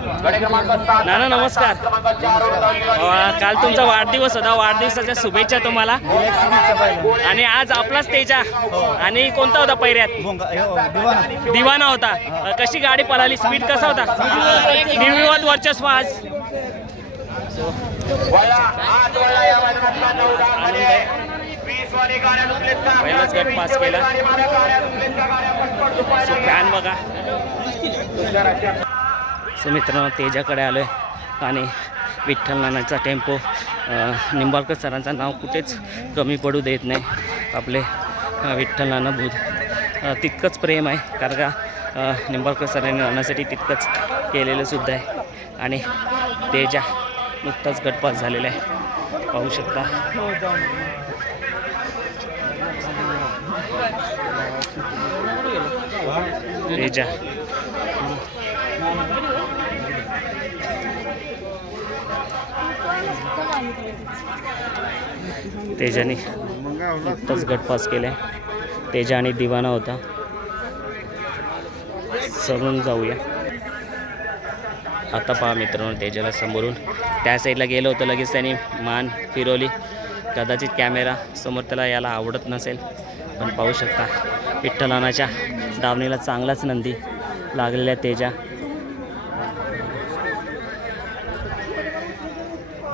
नाना नमस्कार. काल तुमचा वाढदिवस होता. वाढदिवसाच्या शुभेच्छा तुम्हाला. आणि आज आपलाच तेजा. आणि कोणता होता पैऱ्यात दिवाना होता. कशी गाडी पळाली? स्पीड कसा होता? निर्विवाद वर्चस्व आज. पहिलाच गट पास केला. फॅन बघा. सो मित्रांनो तेजाकडे आलो आहे आणि विठ्ठल नानाचा टेम्पो निंबाळकर सरांचं नाव कुठेच कमी पडू देत नाही. आपले विठ्ठल नाना बुध तितकंच प्रेम आहे कारण का निंबाळकर सरांनी नानासाठी तितकंच केलेलं सुद्धा आहे. आणि तेजा नुकताच गटपास झालेला आहे. पाहू शकता. तेजा. तेजाने नुकताच गटपास केला. आहे तेजा आणि दिवाना होता. सरून जाऊया. आता पहा मित्रांनो तेजाला समोरून. त्या साईडला गेलो होतं लगेच त्याने मान फिरवली. कदाचित कॅमेरा समोर त्याला याला आवडत नसेल. पण पाहू शकता विठ्ठलानाच्या दावणीला चांगलाच नंदी लागलेल्या तेजा.